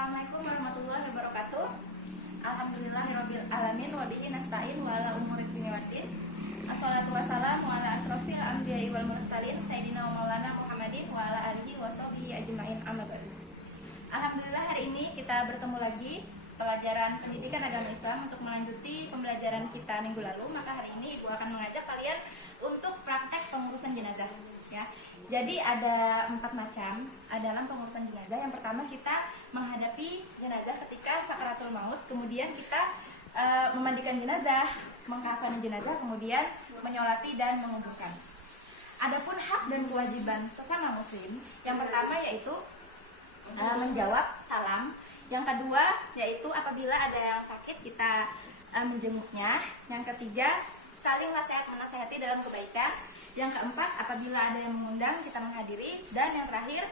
Assalamualaikum warahmatullahi wabarakatuh. Alhamdulillahirabbil alamin wa bihi nasta'in wa ala umuri dunya waddin. Assalatu wassalamu ala asrofil anbiya'i wal mursalin sayyidina wa maulana Muhammadin wa ala alihi wa sahbihi ajmain amma ba'du. Alhamdulillah, hari ini kita bertemu lagi pelajaran pendidikan agama Islam untuk melanjuti pembelajaran kita minggu lalu. Maka hari ini Ibu akan mengajak kalian untuk praktek pengurusan jenazah, ya. Jadi ada 4 macam dalam pengurusan jenazah. Yang pertama, kita menghadapi jenazah ketika sakaratul maut, kemudian kita memandikan jenazah, mengkafani jenazah, kemudian menyolati dan menguburkan. Adapun hak dan kewajiban sesama muslim, yang pertama yaitu menjawab salam. Yang kedua yaitu apabila ada yang sakit kita menjenguknya. Yang ketiga, saling menasehati dalam kebaikan. Yang keempat, apabila ada yang mengundang kita menghadiri. Dan yang terakhir,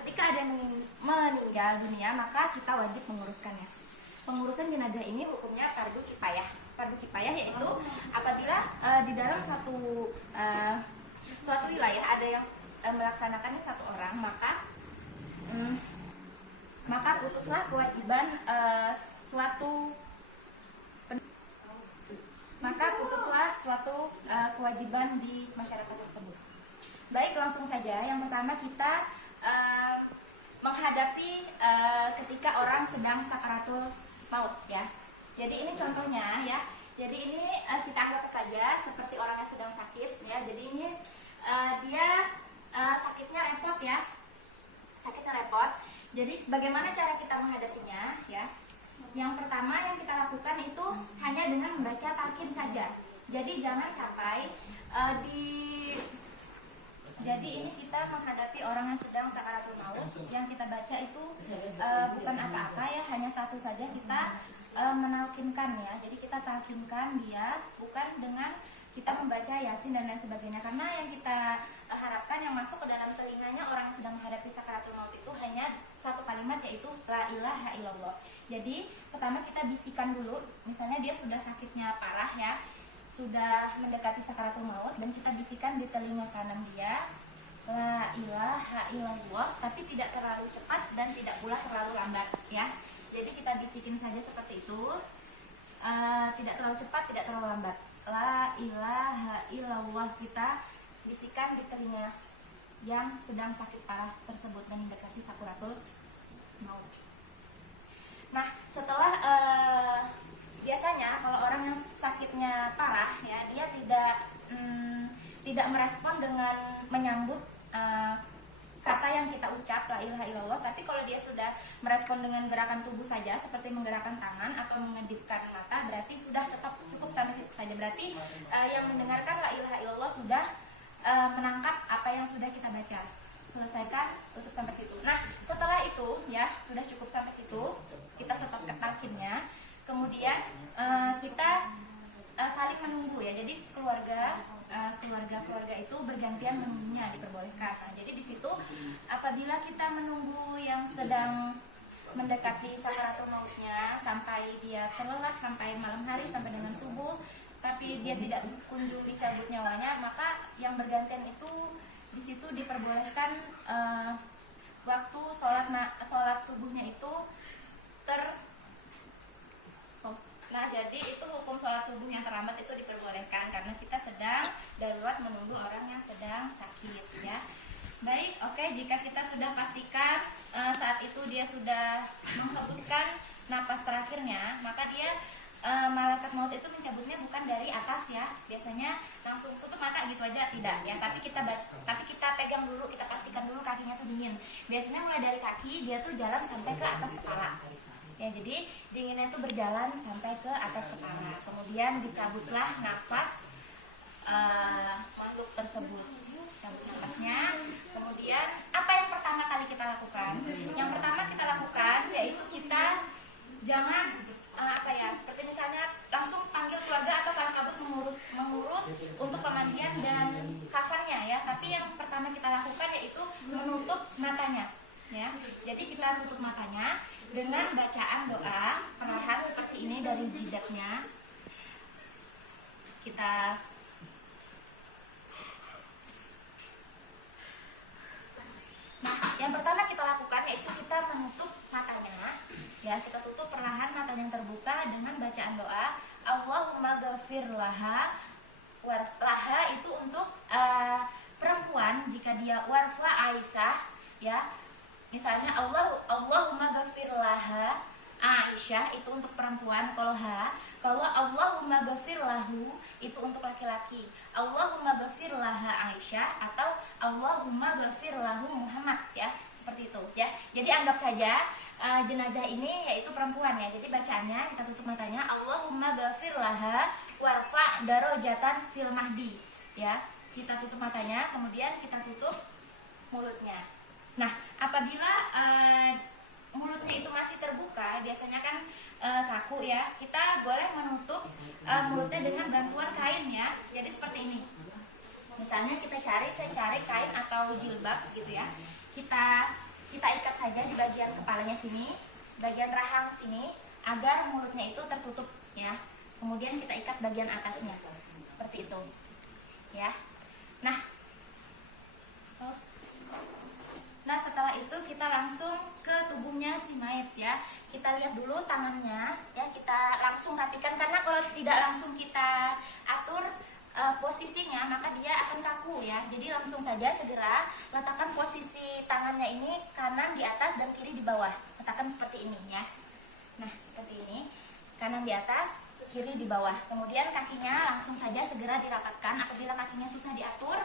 ketika ada yang meninggal dunia maka kita wajib menguruskannya. Pengurusan jenazah ini hukumnya fardu kifayah. Fardu kifayah yaitu apabila di dalam suatu wilayah ada yang melaksanakannya satu orang, maka putuslah kewajiban suatu kewajiban di masyarakat tersebut. Baik, langsung saja. Yang pertama, kita menghadapi ketika orang sedang sakaratul maut, ya. Jadi ini contohnya, ya. Jadi ini kita anggap saja seperti orang yang sedang sakit, ya. Jadi ini dia sakitnya repot, ya. Sakitnya repot. Jadi bagaimana cara kita menghadapinya, ya? Yang pertama yang kita lakukan itu hanya dengan membaca talqin saja. Jadi jangan sampai Jadi ini kita menghadapi orang yang sedang sakaratul maut. Yang kita baca itu bukan apa-apa, ya, hanya satu saja kita menalkinkan, ya. Jadi kita talkinkan dia, bukan dengan kita membaca Yasin dan lain sebagainya. Karena yang kita harapkan yang masuk ke dalam telinganya orang yang sedang menghadapi sakaratul maut itu hanya satu kalimat, yaitu la ilaha illallah. Jadi pertama kita bisikan dulu, misalnya dia sudah sakitnya parah, ya, sudah mendekati sakaratul maut, dan kita bisikan di telinga kanan dia la ilaha illallah, tapi tidak terlalu cepat dan tidak pula terlalu lambat, ya. Jadi kita bisikin saja seperti itu, tidak terlalu cepat, tidak terlalu lambat. La ilaha illallah, kita bisikan di telinga yang sedang sakit parah tersebut dan mendekati sakaratul maut. Nah, setelah biasanya kalau orang yang sakitnya parah, ya, dia tidak merespon dengan menyambut kata yang kita ucap la ilaha illallah, tapi kalau dia sudah merespon dengan gerakan tubuh saja seperti menggerakkan tangan atau mengedipkan mata, berarti sudah cukup sampai situ saja. Berarti yang mendengarkan la ilaha illallah sudah menangkap apa yang sudah kita baca. Selesaikan, tutup sampai situ. Nah, setelah itu, ya, sudah cukup sampai situ, kita stop talqinnya. Kemudian kita saling menunggu, ya. Jadi keluarga itu bergantian menunggunya, diperbolehkan. Nah, jadi di situ apabila kita menunggu yang sedang mendekati sakaratul mautnya sampai dia terlelap sampai malam hari, sampai dengan subuh, tapi dia tidak kunjung dicabut nyawanya, maka yang bergantian itu di situ diperbolehkan waktu sholat subuhnya itu Nah, jadi itu hukum sholat subuh yang terlambat itu diperbolehkan karena kita sedang darurat menunggu orang yang sedang sakit, ya. Baik, oke, jika kita sudah pastikan saat itu dia sudah menghembuskan napas terakhirnya, maka dia malaikat maut itu mencabutnya bukan dari atas, ya. Biasanya langsung tutup mata gitu aja, tidak, ya. Tapi kita pegang dulu, kita pastikan dulu kakinya tuh dingin. Biasanya mulai dari kaki dia tuh jalan sampai ke atas kepala. Ya, jadi dinginnya itu berjalan sampai ke atas kepala. Kemudian dicabutlah nafas makhluk tersebut. Cabut nafasnya. Kemudian apa yang pertama kali kita lakukan? Yang pertama kita lakukan yaitu kita jangan seperti misalnya langsung panggil keluarga atau kakak mengurus untuk pemandian dan kafannya, ya. Tapi yang pertama kita lakukan yaitu menutup matanya, ya. Jadi kita tutup matanya dengan bacaan doa penahan seperti ini dari jidatnya. Nah, yang pertama kita lakukan yaitu kita menutup matanya. Ya, kita tutup perlahan mata yang terbuka dengan bacaan doa Allahumma ghafir laha. Laha itu untuk perempuan jika dia warfa Aisyah, ya. Misalnya Allahumma ghafir laha Aisyah itu untuk perempuan. Kalau Allahumma ghafir lahu itu untuk laki-laki. Allahumma ghafir laha Aisyah atau Allahumma ghafir lahu Muhammad, ya. Seperti itu, ya. Jadi anggap saja jenazah ini yaitu perempuan, ya. Jadi bacaannya kita tutup matanya Allahumma ghafir laha warfa darajatan fil mahdi, ya. Kita tutup matanya, kemudian kita tutup mulutnya. Nah, apabila mulutnya itu masih terbuka, biasanya kan kaku, ya. Kita boleh menutup mulutnya dengan bantuan kain, ya. Jadi seperti ini. Misalnya saya cari kain atau jilbab gitu, ya. Kita ikat saja di bagian kepalanya sini, bagian rahang sini, agar mulutnya itu tertutup, ya. Kemudian kita ikat bagian atasnya seperti itu, ya. Nah, setelah itu kita langsung ke tubuhnya si mayat, ya. Kita lihat dulu tangannya, ya. Kita langsung rapikan, karena kalau tidak langsung kita atur posisinya maka dia akan kaku, ya. Jadi langsung saja segera letakkan posisi tangannya ini kanan di atas dan kiri di bawah. Letakkan seperti ini, ya. Nah, seperti ini, kanan di atas, kiri di bawah. Kemudian kakinya langsung saja segera dirapatkan. Apabila kakinya susah diatur,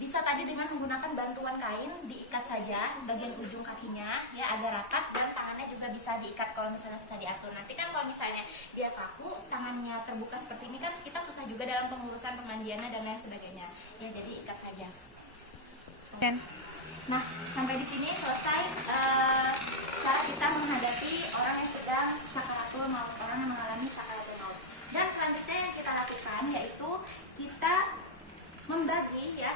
bisa tadi dengan menggunakan bantuan kain diikat saja bagian ujung kakinya, ya, agar rapat, dan tangannya juga bisa diikat kalau misalnya susah diatur. Nanti kan kalau misalnya dia kaku, tangannya terbuka seperti ini kan kita susah juga dalam pengurusan pemandiannya dan lain sebagainya. Ya, jadi ikat saja. Nah, sampai di sini selesai cara kita menghadapi orang yang sedang sakaratul maut, orang yang mengalami sakaratul maut. Dan selanjutnya yang kita lakukan yaitu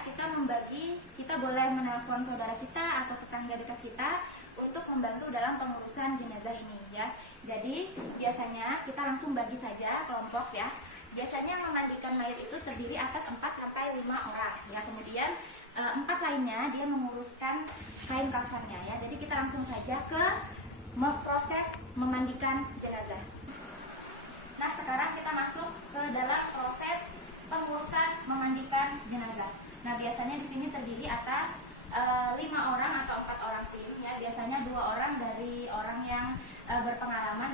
kita membagi, kita boleh menelpon saudara kita atau tetangga dekat kita untuk membantu dalam pengurusan jenazah ini, ya. Jadi biasanya kita langsung bagi saja kelompok, ya. Biasanya memandikan mayat itu terdiri atas 4 sampai 5 orang, ya. Kemudian 4 lainnya dia menguruskan kain kafannya, ya. Jadi kita langsung saja ke proses memandikan jenazah. Nah, sekarang kita masuk ke dalam proses pengurusan memandikan jenazah. Nah, biasanya di sini terdiri atas 5 orang atau 4 orang tim, ya. Biasanya 2 orang dari orang yang berpengalaman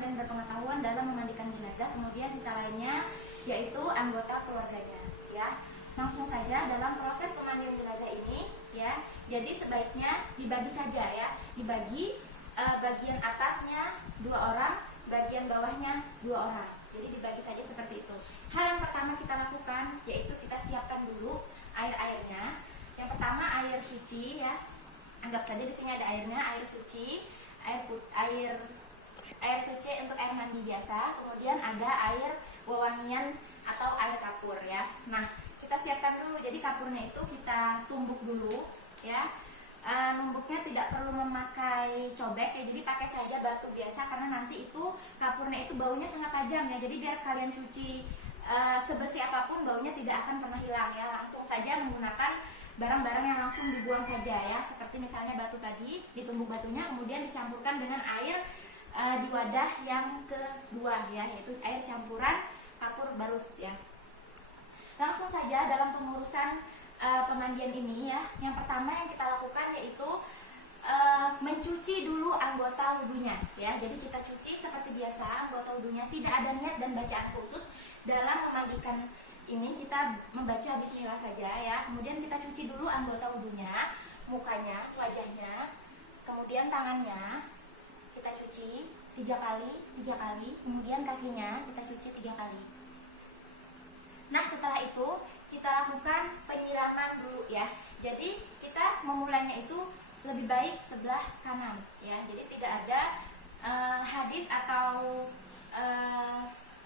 dan berpengetahuan dalam memandikan jenazah. Kemudian sisa lainnya yaitu anggota keluarganya, ya. Langsung saja dalam proses pemandian jenazah ini, ya. Jadi sebaiknya dibagi saja, ya. Dibagi bagian atasnya 2 orang, bagian bawahnya 2 orang. Jadi dibagi saja seperti itu. Hal yang pertama kita lakukan yaitu kita siapkan dulu air-airnya. Yang pertama air suci, ya. Anggap saja di sini ada airnya, air suci, air suci untuk air mandi biasa. Kemudian ada air wewangian atau air kapur, ya. Nah, kita siapkan dulu. Jadi kapurnya itu kita tumbuk dulu, ya. Numbuknya tidak perlu memakai cobek, ya. Jadi pakai saja batu biasa, karena nanti itu kapurnya itu baunya sangat tajam, ya. Jadi biar kalian cuci sebersih apapun, baunya tidak akan pernah hilang, ya. Langsung saja menggunakan barang-barang yang langsung dibuang saja, ya. Seperti misalnya batu tadi, ditumbuk batunya, kemudian dicampurkan dengan air di wadah yang kedua, ya, yaitu air campuran kapur barus, ya. Langsung saja dalam pengurusan pemandian ini, ya. Yang pertama yang kita lakukan yaitu mencuci dulu anggota wudunya, ya. Jadi kita cuci seperti biasa anggota wudunya, tidak ada niat dan bacaan khusus. Dalam memandikan ini kita membaca bismillah saja, ya. Kemudian kita cuci dulu anggota wudunya, mukanya, wajahnya, kemudian tangannya kita cuci 3 kali, kemudian kakinya kita cuci 3 kali. Nah, setelah itu kita lakukan penyiraman dulu, ya. Jadi kita memulainya itu lebih baik sebelah kanan, ya. Jadi tidak ada hadis atau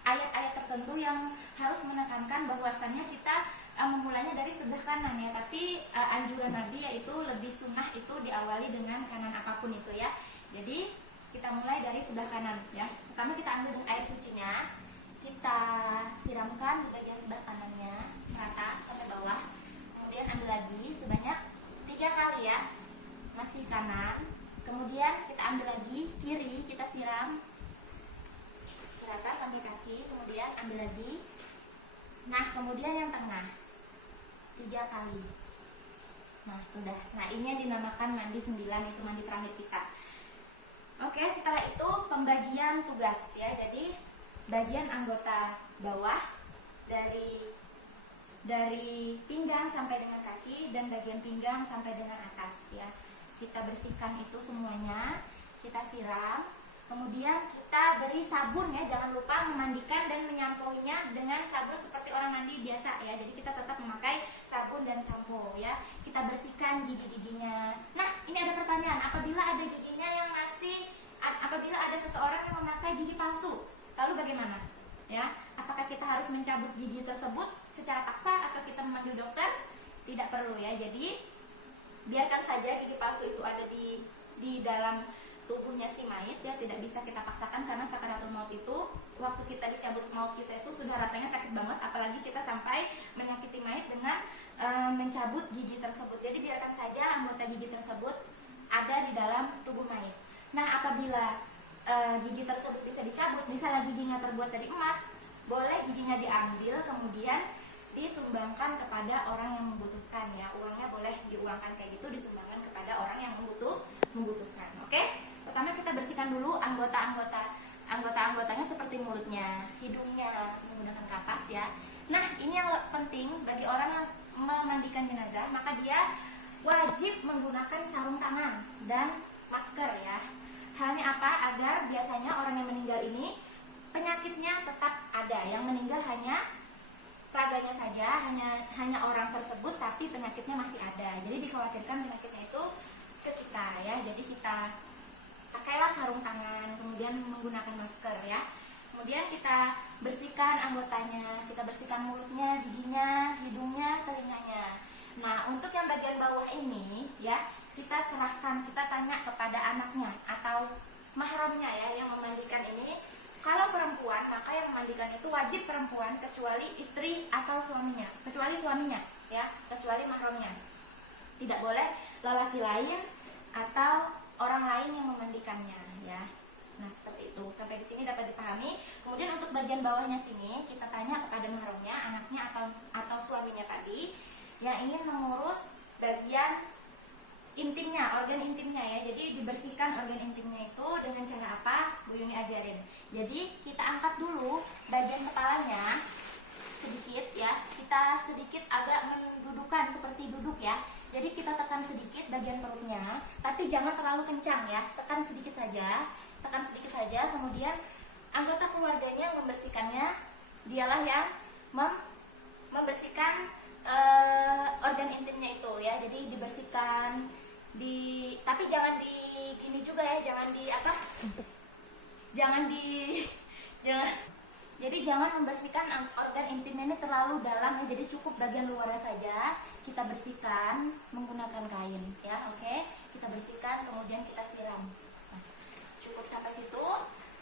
ayat-ayat tertentu yang harus menekankan bahwasannya kita memulainya dari sebelah kanan, ya. Tapi anjuran Nabi yaitu lebih sunnah itu diawali dengan kanan apapun itu, ya. Jadi kita mulai dari sebelah kanan, ya. Pertama kita ambil dengan air sucinya, kita siramkan di bagian sebelah kanannya rata sampai bawah. Kemudian ambil lagi sebanyak 3 kali, ya, masih kanan. Kemudian kita ambil lagi ambil lagi. Nah, kemudian yang tengah 3 kali. Nah, sudah. Nah, ini yang dinamakan mandi 9, itu mandi terakhir kita. Oke, setelah itu pembagian tugas ya. Jadi bagian anggota bawah dari pinggang sampai dengan kaki dan bagian pinggang sampai dengan atas ya. Kita bersihkan itu semuanya, kita siram. Kemudian kita beri sabun ya, jangan lupa memandikan dan menyampoinya dengan sabun seperti orang mandi biasa ya. Jadi kita tetap memakai sabun dan sampo ya. Kita bersihkan gigi-giginya. Nah, ini ada pertanyaan, apabila ada giginya yang apabila ada seseorang yang memakai gigi palsu, lalu bagaimana? Ya, apakah kita harus mencabut gigi tersebut secara paksa atau kita memanggil dokter? Tidak perlu ya. Jadi biarkan saja gigi palsu itu ada di dalam tubuhnya si mayit ya, tidak bisa kita paksakan karena sakaratul maut itu waktu kita dicabut maut kita itu sudah rasanya sakit banget, apalagi kita sampai menyakiti mayit dengan mencabut gigi tersebut. Jadi biarkan saja anggota gigi tersebut ada di dalam tubuh mayit. Nah, apabila gigi tersebut bisa dicabut, misalnya giginya terbuat dari emas, boleh giginya diambil kemudian disumbangkan kepada orang yang membutuhkan ya. Uangnya boleh diuangkan kayak gitu, disumbangkan kepada orang yang membutuhkan. Oke? Pertama kita bersihkan dulu anggotanya seperti mulutnya, hidungnya menggunakan kapas ya. Nah, ini yang penting bagi orang yang memandikan jenazah, maka dia wajib menggunakan sarung tangan dan masker ya. Halnya apa? Agar biasanya orang yang meninggal ini penyakitnya tetap ada. Yang meninggal hanya raganya saja, hanya orang tersebut, tapi penyakitnya masih ada. Jadi dikhawatirkan penyakitnya itu ke kita ya. Jadi kita pakailah sarung tangan, kemudian menggunakan masker ya. Kemudian kita bersihkan anggotanya, kita bersihkan mulutnya, giginya, hidungnya, telinganya. Nah, untuk yang bagian bawah ini ya, kita serahkan, kita tanya kepada anaknya atau mahramnya ya yang memandikan ini. Kalau perempuan, maka yang memandikan itu wajib perempuan kecuali istri atau suaminya, kecuali suaminya ya, kecuali mahramnya. Tidak boleh lelaki lain atau orang lain yang memandikannya ya. Nah, seperti itu. Sampai di sini dapat dipahami. Kemudian untuk bagian bawahnya sini kita tanya kepada mahramnya, anaknya atau suaminya tadi yang ingin mengurus bagian intimnya, organ intimnya ya. Jadi dibersihkan organ intimnya itu dengan cara apa? Bu Yuni ajarin. Jadi kita angkat dulu bagian kepalanya sedikit ya. Kita sedikit agak mendudukan seperti duduk ya. Jadi kita tekan sedikit bagian perutnya, tapi jangan terlalu kencang ya. Tekan sedikit saja, kemudian anggota keluarganya membersihkannya. Dialah yang membersihkan organ intimnya itu ya. Jadi dibersihkan tapi jangan di gini juga ya, jadi jangan membersihkan organ intimnya ini terlalu dalam ya. Jadi cukup bagian luarnya saja kita bersihkan menggunakan kain ya. Oke, kita bersihkan kemudian kita siram. Nah, cukup sampai situ.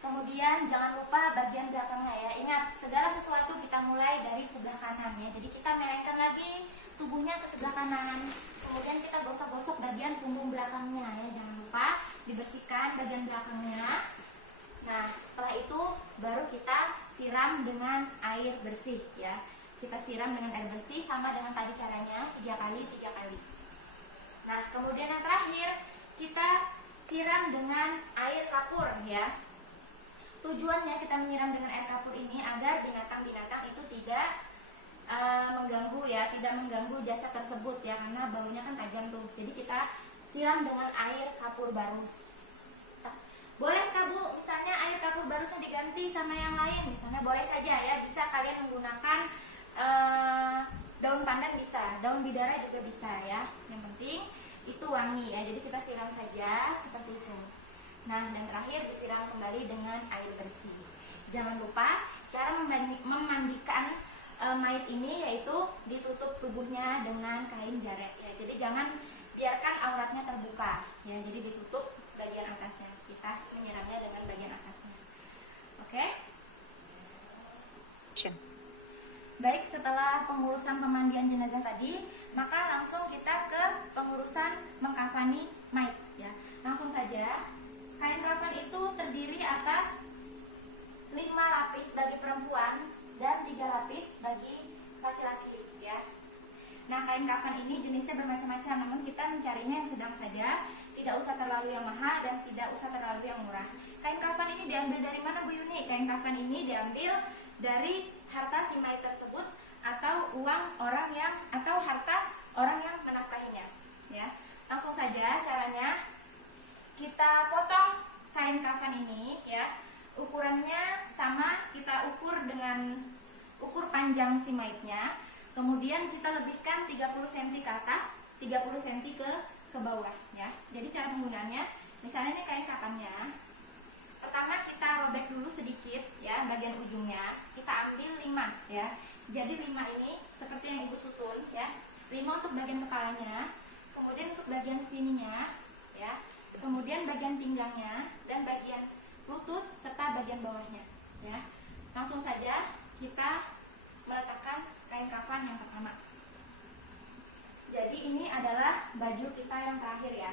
Kemudian jangan lupa bagian belakangnya ya. Ingat, segala sesuatu kita mulai dari sebelah kanan ya. Jadi kita melengkar lagi tubuhnya ke sebelah kanan. Kemudian kita gosok-gosok bagian punggung belakangnya ya. Jangan lupa dibersihkan bagian belakangnya. Nah, setelah itu baru kita siram dengan air bersih ya. Kita siram dengan air bersih sama dengan tadi caranya, 3 kali. Nah, kemudian yang terakhir kita siram dengan air kapur ya. Tujuannya kita menyiram dengan air kapur ini agar binatang-binatang itu tidak mengganggu ya, tidak mengganggu jasad tersebut ya, karena baunya kan tajam tuh. Jadi kita siram dengan air kapur barus. Boleh Bu, misalnya air kapur barusnya diganti sama yang lain, misalnya boleh saja ya. Bisa kalian menggunakan daun pandan, bisa, daun bidara juga bisa ya. Yang penting itu wangi ya. Jadi kita siram saja seperti itu. Nah, dan terakhir disiram kembali dengan air bersih. Jangan lupa cara memandikan mayat ini yaitu ditutup tubuhnya dengan kain jaret ya. Jadi jangan biarkan auratnya terbuka ya. Jadi ditutup bagian atasnya. Kita menyiramnya dengan bagian atasnya. Oke? Baik, setelah pengurusan pemandian jenazah tadi, maka langsung kita ke pengurusan mengkafani mayat ya. Langsung saja. Kain kafan itu terdiri atas 5 lapis bagi perempuan kain kafan ini jenisnya bermacam-macam, namun kita mencarinya yang sedang saja, tidak usah terlalu yang mahal dan tidak usah terlalu yang murah. Kain kafan ini diambil dari mana Bu Yuni? Kain kafan ini diambil dari harta si mayit tersebut atau uang orang yang atau harta orang yang menafkahinya. Ya, langsung saja caranya. Kita potong kain kafan ini, ya. Ukurannya sama, kita ukur dengan ukur panjang si mayitnya. Kemudian kita lebihkan 30 cm ke atas, 30 cm ke bawah, ya. Jadi cara penggunaannya, misalnya ini kain kafannya. Pertama kita robek dulu sedikit, ya, bagian ujungnya. Kita ambil 5, ya. Jadi 5 ini seperti yang Ibu susun, ya. 5 untuk bagian kepalanya, kemudian untuk bagian sininya, ya. Kemudian bagian pinggangnya dan bagian lutut serta bagian bawahnya, ya. Langsung saja kita meletakkan kain kafan yang pertama. Jadi ini adalah baju kita yang terakhir, ya.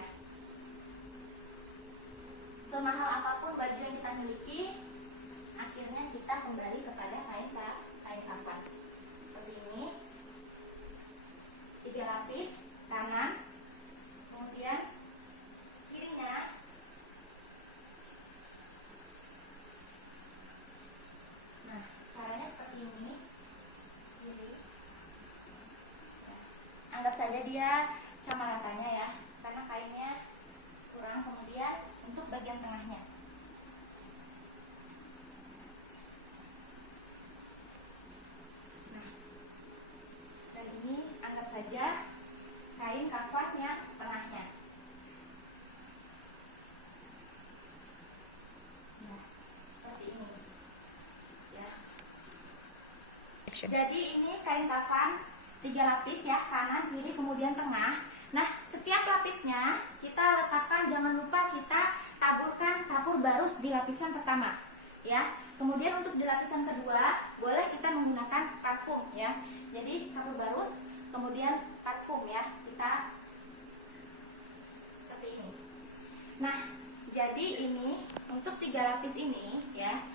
Semahal apapun baju yang kita miliki, akhirnya kita kembali kepada kain kafan. Seperti ini. 3 lapis kanan, kemudian kirinya. Nah, caranya seperti ini. Anggap saja dia sama ratanya, ya, karena kainnya kurang. Kemudian untuk bagian tengahnya, nah, dan ini anggap saja kain kafannya tengahnya. Nah, seperti ini, ya. Jadi ini kain kafan 3 lapis, ya, kanan, kiri, kemudian tengah. Nah, setiap lapisnya kita letakkan, jangan lupa kita taburkan kapur barus di lapisan pertama, ya. Kemudian untuk di lapisan kedua boleh kita menggunakan parfum, ya. Jadi kapur barus, kemudian parfum, ya. Kita seperti ini. Nah, jadi ini untuk 3 lapis ini, ya.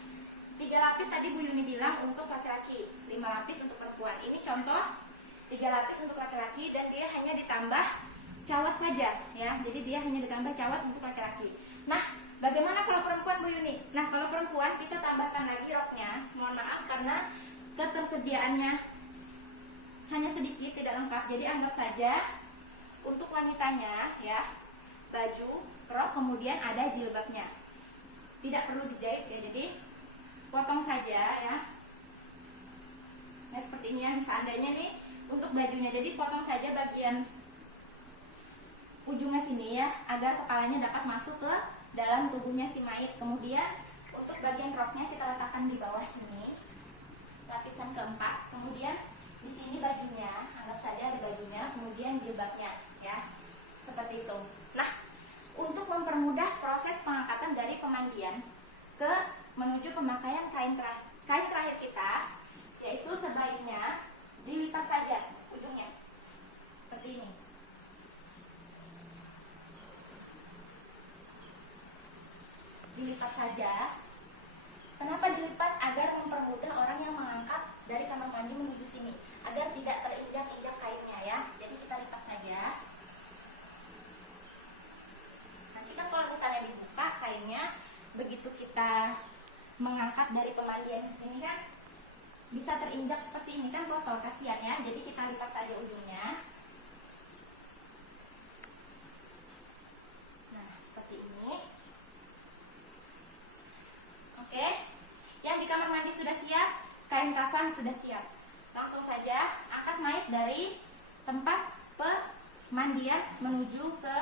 3 lapis tadi Bu Yuni bilang untuk laki-laki, 5 lapis untuk perempuan. Ini contoh 3 lapis untuk laki-laki dan dia hanya ditambah cawat saja, ya. Jadi dia hanya ditambah cawat untuk laki-laki. Nah, bagaimana kalau perempuan Bu Yuni? Nah, kalau perempuan kita tambahkan lagi roknya. Mohon maaf karena ketersediaannya hanya sedikit, tidak lengkap. Jadi anggap saja untuk wanitanya, ya, baju, rok, kemudian ada jilbabnya. Tidak perlu dijahit, ya. Jadi potong saja, ya. Nah, seperti ini, ya. Seandainya nih untuk bajunya, jadi potong saja bagian ujungnya sini, ya, agar kepalanya dapat masuk ke dalam tubuhnya si mayit. Kemudian untuk bagian roknya kita letakkan di bawah sini, lapisan keempat. Kemudian di sini bajunya, anggap saja ada bajunya, kemudian jilbabnya, ya, seperti itu. Nah, untuk mempermudah proses pengangkatan dari pemandian ke menuju pemakaian kain terakhir kita, yaitu sebaiknya dilipat saja ujungnya seperti ini. Dilipat saja. Kenapa dilipat? Agar mempermudah orang yang mengangkat dari kamar mandi menuju sini, agar tidak terinjak-injak kainnya, ya. Jadi kita lipat saja. Nanti kan kalau misalnya dibuka kainnya, begitu kita mengangkat dari pemandian ke sini kan bisa terinjak seperti ini, kan kotor, kasihan, ya. Jadi kita lipat saja ujungnya. Nah, seperti ini. Oke. Yang di kamar mandi sudah siap, kain kafan sudah siap. Langsung saja angkat mayit dari tempat pemandian menuju ke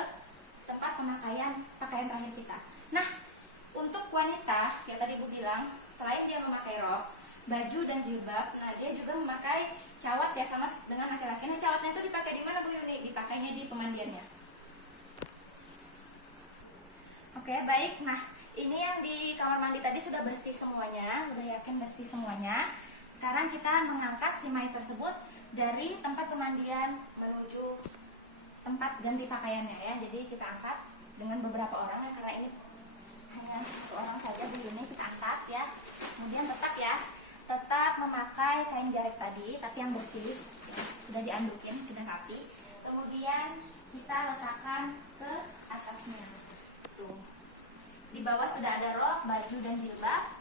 tempat pemakaian pakaian terakhir kita. Nah, untuk wanita, yang tadi Bu bilang, selain dia memakai rok, baju dan jilbab, nah dia juga memakai cawat, ya, sama dengan laki-laki. Nah, cawatnya itu dipakai di mana Bu Yuni? Dipakainya di pemandiannya. Oke, baik. Nah, ini yang di kamar mandi tadi sudah bersih semuanya, sudah yakin bersih semuanya. Sekarang kita mengangkat si mayit tersebut dari tempat pemandian menuju tempat ganti pakaiannya, ya. Jadi kita angkat dengan beberapa orang, ya, karena ini hanya satu orang saja Bu Yuni, kita angkat, ya. Kemudian tetap memakai kain jahit tadi, tapi yang bersih. sudah diandukin, sudah rapi. Kemudian kita letakkan ke atasnya. Tuh. Di bawah sudah ada rok, baju dan jilbab.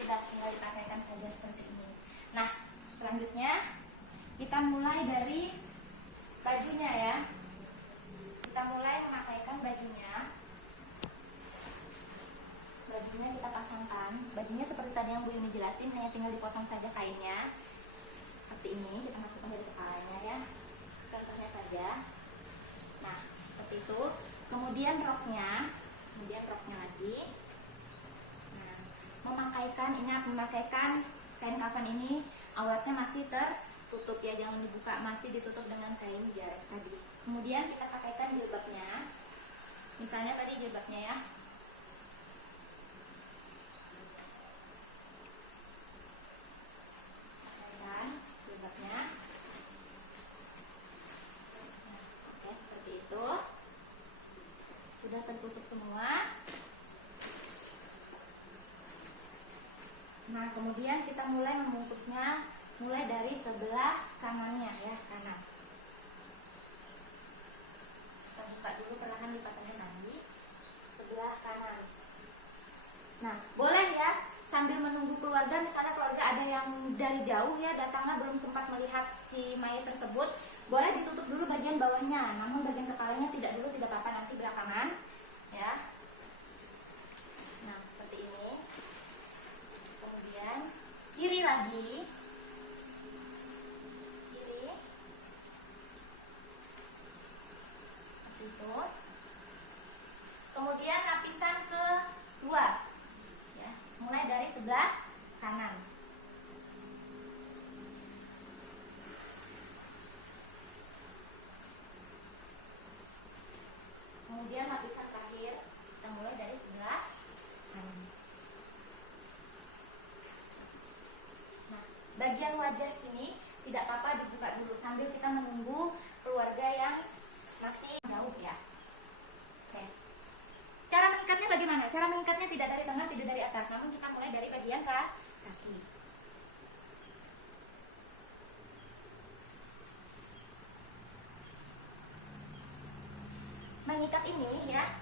Sudah tinggal dipakaikan saja seperti ini. Nah, selanjutnya kita mulai dari bajunya ya. Kita mulai memakaikan bajunya. Bajunya kita pasangkan. Bajunya seperti tadi yang Bu Yuni jelasin, hanya tinggal dipotong saja kainnya. Seperti ini, kita masukkan dari kepalanya ya. Contohnya saja. Nah, seperti itu. Kemudian roknya lagi. Nah, ingat memakaikan kain kafan ini auratnya masih tertutup ya, jangan dibuka, masih ditutup dengan kain jar tadi. Kemudian kita pakaikan jilbabnya. Misalnya tadi jilbabnya ya. Pakaikan jilbabnya. Nah, oke, seperti itu. Sudah tertutup semua. Nah, kemudian kita mulai membungkusnya, mulai dari sebelah kanannya ya, kanan. Kita buka dulu perlahan lipatannya tadi, sebelah kanan. Nah, boleh ya sambil menunggu keluarga, misalnya keluarga ada yang dari jauh ya, datangnya belum sempat melihat si mayat tersebut, boleh ditutup dulu bagian bawahnya, namun bagian kepalanya tidak dulu, tidak apa-apa, nanti belakangan ya. Nah, seperti ini. Kemudian kiri lagi, kiri seperti itu. Kemudian lapisan kedua ya, mulai dari sebelah kanan. Kemudian lapisan terakhir kita mulai dari sebelah kanan. Nah, bagian wajah sini tidak apa-apa dibuka dulu sambil kita menunggu keluarga yang masih jauh ya. Oke. Cara mengikatnya bagaimana? Cara mengikatnya tidak dari tengah, tidak dari atas, namun kita mulai dari bagian kaki.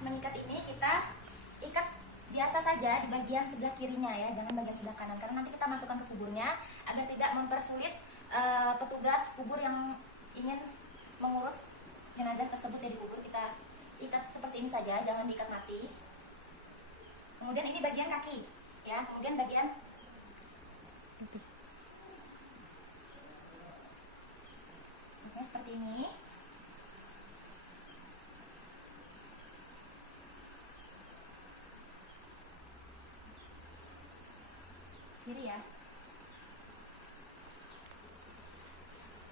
Mengikat ini kita ikat biasa saja di bagian sebelah kirinya ya, jangan bagian sebelah kanan, karena nanti kita masukkan ke kuburnya agar tidak mempersulit petugas kubur yang ingin mengurus jenazah tersebut ya di kubur. Kita ikat seperti ini saja, jangan diikat mati. Kemudian ini bagian kaki ya, kemudian bagian seperti ini. Kiri ya.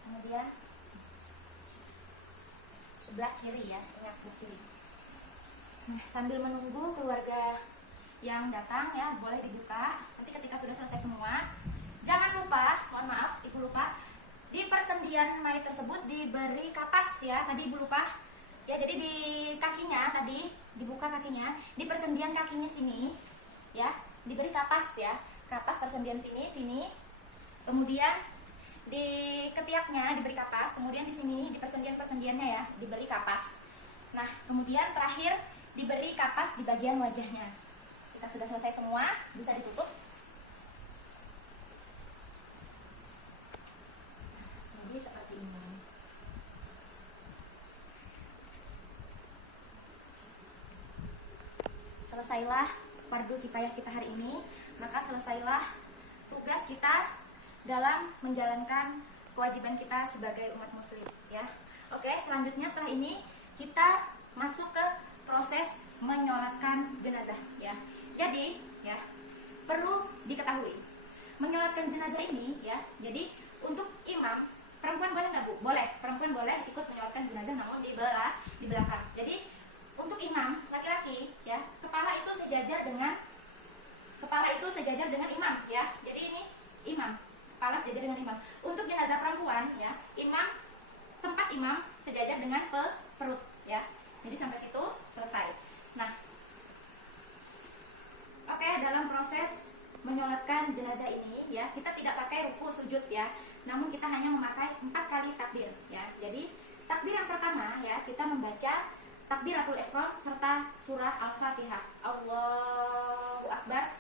Kemudian sebelah kiri ya, ingat sebelah kiri. Nah, sambil menunggu keluarga yang datang ya, boleh dibuka. Nanti ketika sudah selesai semua, jangan lupa, mohon maaf, Ibu lupa, di persendian mayat tersebut diberi kapas ya. Tadi Ibu lupa ya, jadi di kakinya tadi dibuka kakinya, di persendian kakinya sini ya, diberi kapas ya. Kapas persendian sini, kemudian di ketiaknya diberi kapas, kemudian di sini di persendiannya ya diberi kapas. Nah, kemudian terakhir diberi kapas di bagian wajahnya. Kita sudah selesai semua, bisa ditutup. Jadi seperti ini. Selesailah fardu kifayah kita hari ini, maka selesailah tugas kita dalam menjalankan kewajiban kita sebagai umat muslim ya. Oke, selanjutnya setelah ini kita masuk ke proses menyolatkan jenazah ya. Jadi ya, perlu diketahui menyolatkan jenazah ini ya. Jadi untuk imam, perempuan boleh nggak Bu? Boleh, perempuan boleh ikut menyolatkan jenazah, namun di belakang. Jadi untuk imam laki-laki ya, kepala itu sejajar dengan imam ya. Jadi ini imam, kepala sejajar dengan imam. Untuk jenazah perempuan ya, tempat imam sejajar dengan perut ya. Jadi sampai situ selesai. Nah, oke, dalam proses menyolatkan jenazah ini ya, kita tidak pakai ruku sujud ya, namun kita hanya memakai 4 kali takbir ya. Jadi takbir yang pertama ya, kita membaca takbiratul ihram serta surah Al-Fatihah. Allahu Akbar,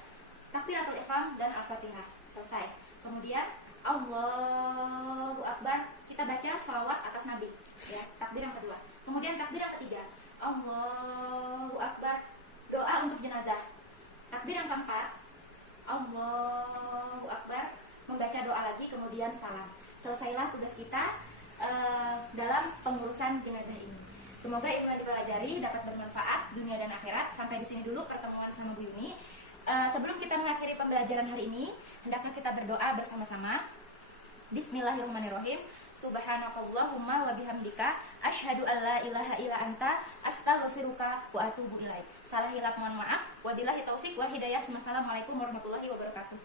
takbiratul ihram dan Al-Fatihah. Selesai. Kemudian Allahu Akbar, kita baca sholawat atas Nabi ya, takbir yang kedua. Kemudian takbir yang ketiga, Allahu Akbar, doa untuk jenazah. Takbir yang keempat, Allahu Akbar, membaca doa lagi, kemudian salam. Selesailah tugas kita dalam pengurusan jenazah ini. Semoga ilmu yang dipelajari dapat bermanfaat dunia dan akhirat. Sampai di sini dulu pertemuan sama Bu Yuni. Sebelum kita mengakhiri pembelajaran hari ini, hendaknya kita berdoa bersama-sama. Bismillahirrahmanirrahim. Subhanakallahumma wa bihamdika asyhadu an la ilaha illa anta astaghfiruka wa atubu ilaik. Salah hilaf mohon maaf. Wabillahi taufik wal hidayah. Wassalamualaikum warahmatullahi wabarakatuh.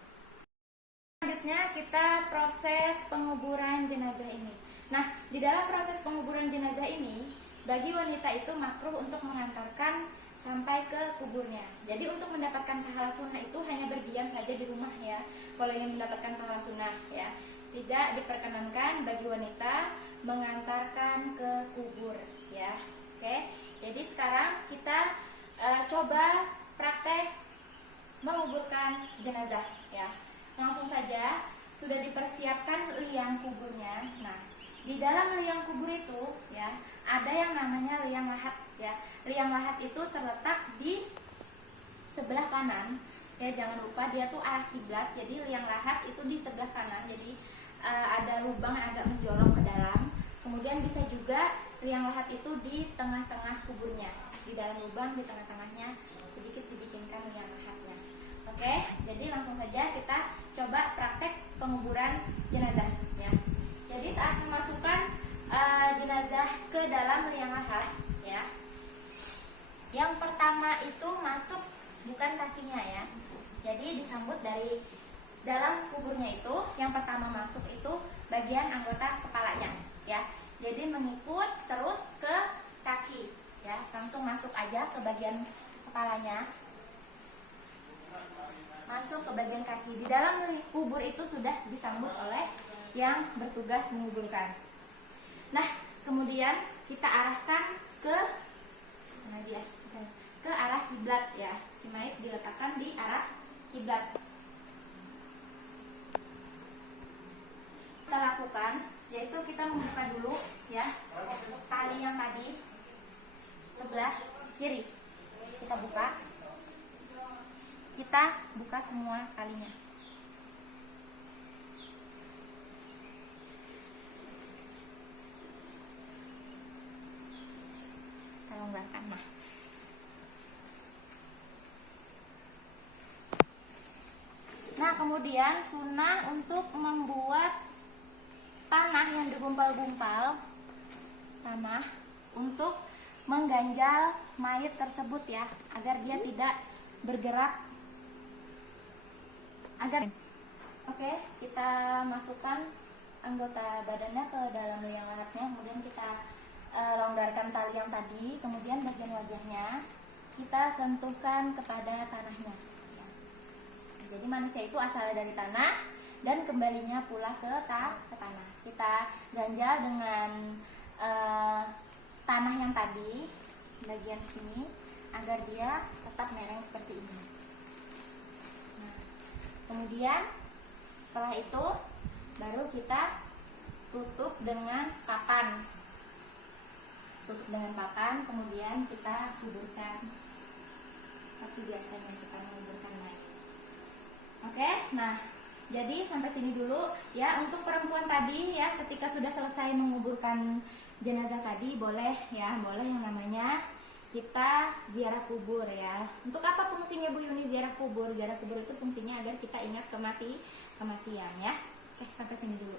Selanjutnya kita proses penguburan jenazah ini. Nah, di dalam proses penguburan jenazah ini, bagi wanita itu makruh untuk mengantarkan sampai ke kuburnya. Jadi untuk mendapatkan pahala sunnah itu hanya berdiam saja di rumah ya. Kalau ingin mendapatkan pahala sunnah ya, tidak diperkenankan bagi wanita mengantarkan ke kubur ya. Oke. Jadi sekarang kita coba praktek menguburkan jenazah ya. Langsung saja sudah dipersiapkan liang kuburnya. Nah, di dalam liang kubur itu ya, ada yang namanya liang lahat ya. Liang lahat itu terletak di sebelah kanan ya, jangan lupa dia tuh arah kiblat. Jadi liang lahat itu di sebelah kanan. Jadi ada lubang yang agak menjolok ke dalam. Kemudian bisa juga liang lahat itu di tengah-tengah kuburnya. Di dalam lubang di tengah-tengahnya sedikit dibikinkan liang lahatnya. Oke, jadi langsung saja kita coba praktek penguburan jenazah ya. Jadi saat memasukkan jenazah ke dalam liang lahat ya, yang pertama itu masuk bukan kakinya ya. Jadi disambut dari dalam kuburnya itu, yang pertama masuk itu bagian anggota kepalanya ya. Jadi mengikut terus ke kaki ya, langsung masuk aja ke bagian kepalanya, masuk ke bagian kaki. Di dalam kubur itu sudah disambut oleh yang bertugas menguburkan. Nah, kemudian kita arahkan ke mana dia? Ke arah kiblat ya. Si mayit diletakkan di arah kiblat. Kita lakukan yaitu kita membuka dulu ya tali yang tadi sebelah kiri. Kita buka. Kita buka semua talinya. Kita longgarkan. Nah, kemudian sunnah untuk membuat tanah yang digumpal-gumpal, tanah untuk mengganjal mayit tersebut ya, agar dia tidak bergerak. Oke, kita masukkan anggota badannya ke dalam liang lahatnya, kemudian kita longgarkan tali yang tadi, kemudian bagian wajahnya kita sentuhkan kepada tanahnya. Jadi manusia itu asalnya dari tanah dan kembalinya pula ke tanah. Kita ganjal dengan tanah yang tadi bagian sini agar dia tetap mereng seperti ini. Nah, kemudian setelah itu baru kita tutup dengan papan. Tutup dengan papan, kemudian kita kuburkan seperti biasanya kita menguburkan mayat. Oke, nah jadi sampai sini dulu ya. Untuk perempuan tadi ya, ketika sudah selesai menguburkan jenazah tadi, boleh ya, boleh yang namanya kita ziarah kubur ya. Untuk apa fungsinya Bu Yuni ziarah kubur? Ziarah kubur itu fungsinya agar kita ingat kematian ya. Oke, sampai sini dulu.